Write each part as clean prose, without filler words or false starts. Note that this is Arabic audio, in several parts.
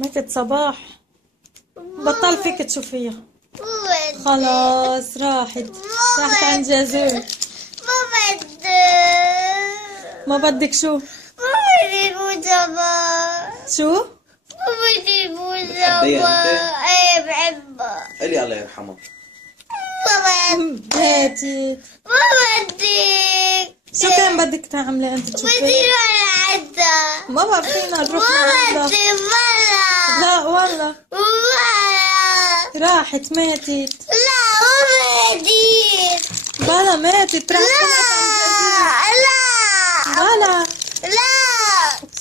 ماتت صباح. بطل فيك تشوفيها. خلاص راحت عند جازول. ما بدك شو؟ ما بدي بوجبة. شو؟ ما بدي بوجبة. بتحبيها ايه بحبها. الي الله يرحمها. ما بدي. ماتت. ما بدي. شو كان بدك تعملي انت بدي تشوفي؟ اروح لعندها. ما بقى فينا نروح ما لعندها. بدي ولا. لا والله ولا. راحت ماتت. لا ما بدي. بلا ماتت راحت عند لا. بلا. لا.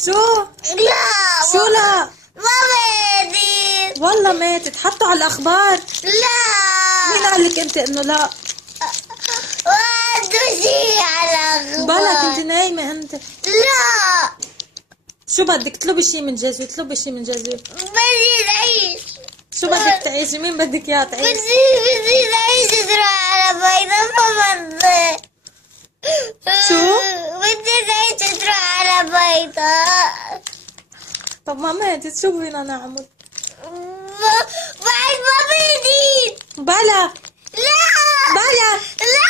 شو؟ لا. شو لا؟ ما بدي. والله ماتت حطوا على الاخبار. لا. مين قال لك انت انه لا؟ ودوشي على غبار. بلا كنت نايمة انت. لا. شو بدك تطلبي شي من جازو؟ اطلبي شي من جازو. بدي نعيش. شو بدك تعيشي؟ مين بدك اياه تعيش؟ بدي نعيش تروح على بيضة ما بدي. شو؟ بدي نعيش تروح على بيضة. طب ما ماتت شو بدنا نعمل؟ بعد ما بدي. بلا لا. بلا لا.